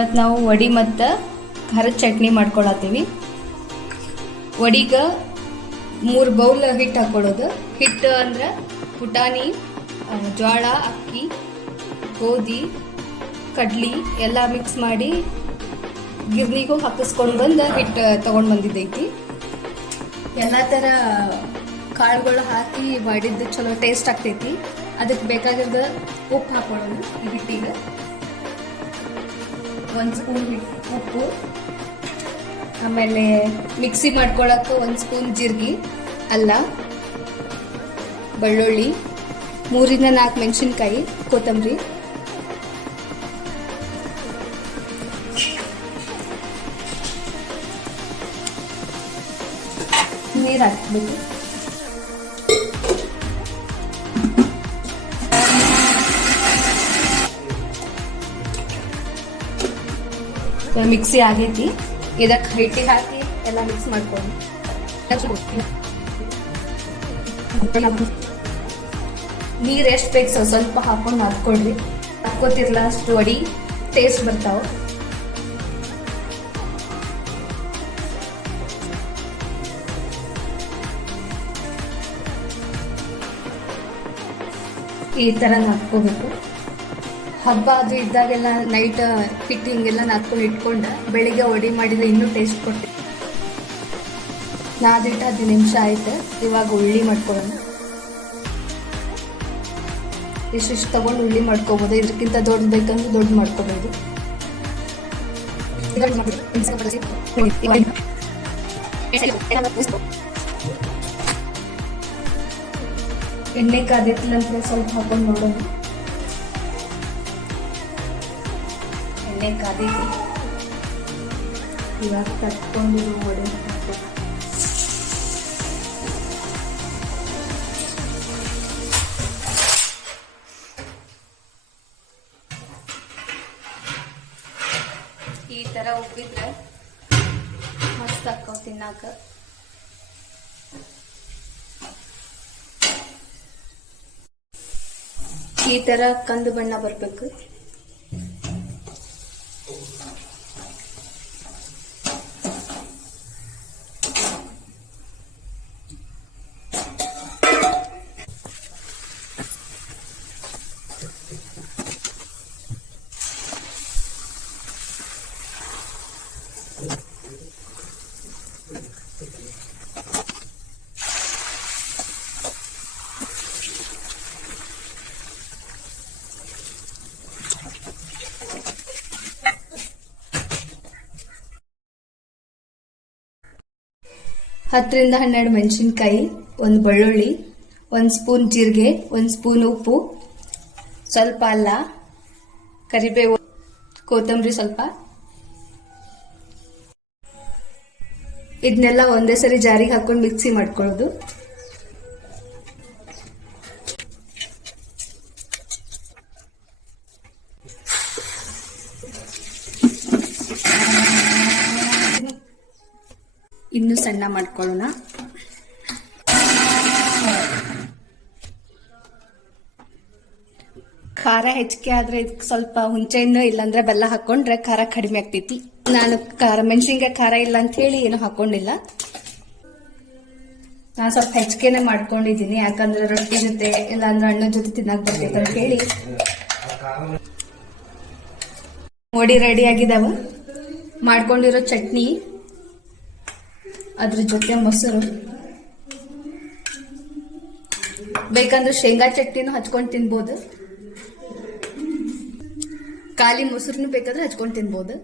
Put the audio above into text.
ಇವತ್ತು ನಾವು ವಡಿ ಮತ್ತು ಖಾರದ ಚಟ್ನಿ ಮಾಡ್ಕೊಳತ್ತೀವಿ. ವಡಿಗೆ 3 ಬೌಲ್ ಹಿಟ್ಟು ಹಾಕೊಳ್ಳೋದು. ಹಿಟ್ಟು ಅಂದ್ರೆ ಪುಟಾಣಿ, ಜೋಳ, ಅಕ್ಕಿ, ಗೋಧಿ, ಕಡ್ಲಿ ಎಲ್ಲ ಮಿಕ್ಸ್ ಮಾಡಿ ಗಿರ್ನಿಗೂ ಹಾಕಿಸ್ಕೊಂಡು ಬಂದು ಹಿಟ್ಟು ತೊಗೊಂಡು ಬಂದಿದ್ದೈತಿ. ಎಲ್ಲ ಥರ ಕಾಳುಗಳು ಹಾಕಿ ಮಾಡಿದ್ದು ಚಲೋ ಟೇಸ್ಟ್ ಆಗ್ತೈತಿ. ಅದಕ್ಕೆ ಬೇಕಾಗಿರೋದು ಉಪ್ಪು ಹಾಕೊಳ್ಳೋದು. ಈ ಹಿಟ್ಟಿಗೆ 1 ಸ್ಪೂನ್ ಉಪ್ಪು, ಆಮೇಲೆ ಮಿಕ್ಸಿ ಮಾಡ್ಕೊಳಕ್ಕೆ 1 ಸ್ಪೂನ್ ಜೀರಿಗೆ, ಅಲ್ಲ, ಬೆಳ್ಳುಳ್ಳಿ, 3 ರಿಂದ 4 ಮೆಣಸಿನ್ಕಾಯಿ, ಕೊತ್ತಂಬರಿ, ನೀರು ಹಾಕ್ಬೇಕು. ಮಿಕ್ಸಿ ಆಗೈತಿ. ಇದಕ್ಕೆ ಹಿಟ್ಟಿಗೆ ಹಾಕಿ ಎಲ್ಲ ಮಿಕ್ಸ್ ಮಾಡ್ಕೊಂಡು ನೀರು ಎಷ್ಟು ಬೇಕು ಸ್ವಲ್ಪ ಹಾಕೊಂಡು ಹಾಕ್ಕೊಡ್ರಿ. ಹಾಕೋತಿರ್ಲ ಅಷ್ಟು ವಡಿ ಟೇಸ್ಟ್ ಬರ್ತಾವ. ಈ ಥರ ನಾದ್ಕೋಬೇಕು. ಹಬ್ಬ ಅದು ಇದ್ದಾಗೆಲ್ಲ ನೈಟ್ ಹಿಟ್ಟು ಹಿಂಗೆಲ್ಲ ನಾದ್ಕೊಂಡು ಇಟ್ಕೊಂಡು ಬೆಳಿಗ್ಗೆ ವಡಿ ಮಾಡಿದ್ರೆ ಇನ್ನೂ ಟೇಸ್ಟ್ ಕೊಟ್ಟು. ನಾದಿಟ್ಟು 10 ನಿಮಿಷ ಆಯ್ತು. ಇವಾಗ ಉಳ್ಳಿ ಮಾಡ್ಕೊಳ್ಳೋಣ. ಇಷ್ಟಿಷ್ಟು ತಗೊಂಡು ಉಳ್ಳಿ ಮಾಡ್ಕೋಬೋದು. ಇದಕ್ಕಿಂತ ದೊಡ್ಡ ಬೇಕಂದ್ರೆ ದೊಡ್ಡ ಮಾಡ್ಕೋಬೋದು. ಎಣ್ಣೆ ಕಾದೈತಿಲ್ಲ ಅಂತ ಸ್ವಲ್ಪ ಹಾಕೊಂಡು ನೋಡೋಣ. ಎಣ್ಣೆ ಕಾದೈತಿ. ಇವಾಗ ತಟ್ಕೊಂಡಿರೋ ವಡೆ ಹಾಕ್ಬೇಕು. ಈ ಥರ ಉಬ್ಬಿದ್ರೆ ಮಸ್ತ್ ಹಾಕವ್ ತಿನ್ನಾಕ. ಈ ಥರ ಕಂದು ಬಣ್ಣ ಬರಬೇಕು. ಹತ್ತರಿಂದ 12 ಮೆಣಸಿನ್ಕಾಯಿ, 1 ಬೆಳ್ಳುಳ್ಳಿ, 1 ಸ್ಪೂನ್ ಜೀರಿಗೆ, 1 ಸ್ಪೂನ್ ಉಪ್ಪು, ಸ್ವಲ್ಪ ಅಲ್ಲ, ಕರಿಬೇವು, ಕೊತ್ತಂಬರಿ ಸ್ವಲ್ಪ. ಇದನ್ನೆಲ್ಲ ಒಂದೇ ಸರಿ ಜಾರಿಗೆ ಹಾಕೊಂಡು ಮಿಕ್ಸಿ ಮಾಡ್ಕೊಳ್ಳೋದು. ಇನ್ನು ಸಣ್ಣ ಮಾಡ್ಕೊಳ್ಳೋಣ. ಖಾರ ಹೆಚ್ಚಿಗೆ ಆದ್ರೆ ಇದಕ್ಕೆ ಸ್ವಲ್ಪ ಹುಂಚೆಹಣ್ಣು ಇಲ್ಲಾಂದ್ರೆ ಬೆಲ್ಲ ಹಾಕೊಂಡ್ರೆ ಖಾರ ಕಡಿಮೆ ಆಗ್ತೈತಿ. ನಾನು ಮೆಣಸಿನ್ಕಾಯಿ ಖಾರ ಇಲ್ಲ ಅಂತ ಹೇಳಿ ಏನು ಹಾಕೊಂಡಿಲ್ಲ. ನಾನು ಸ್ವಲ್ಪ ಹೆಚ್ಚಿಗೆನೆ ಮಾಡ್ಕೊಂಡಿದ್ದೀನಿ. ಯಾಕಂದ್ರೆ ರೊಟ್ಟಿ ಜೊತೆ ಇಲ್ಲಾಂದ್ರೆ ಅಣ್ಣನ ಜೊತೆ ತಿನ್ನಕ್ ಬರ್ತೈತೆ ಅಂತ ಹೇಳಿ. ವಡಿ ರೆಡಿ ಆಗಿದಾವ. ಮಾಡ್ಕೊಂಡಿರೋ ಚಟ್ನಿ, ಅದ್ರ ಜೊತೆ ಮೊಸರು, ಬೇಕಂದ್ರೆ ಶೇಂಗಾ ಚಟ್ನಿನೂ ಹಚ್ಕೊಂಡು ತಿನ್ಬೋದು. ಖಾಲಿ ಮೊಸರನ್ನು ಬೇಕಾದ್ರೆ ಹಚ್ಕೊಂಡು ತಿನ್ಬೋದು.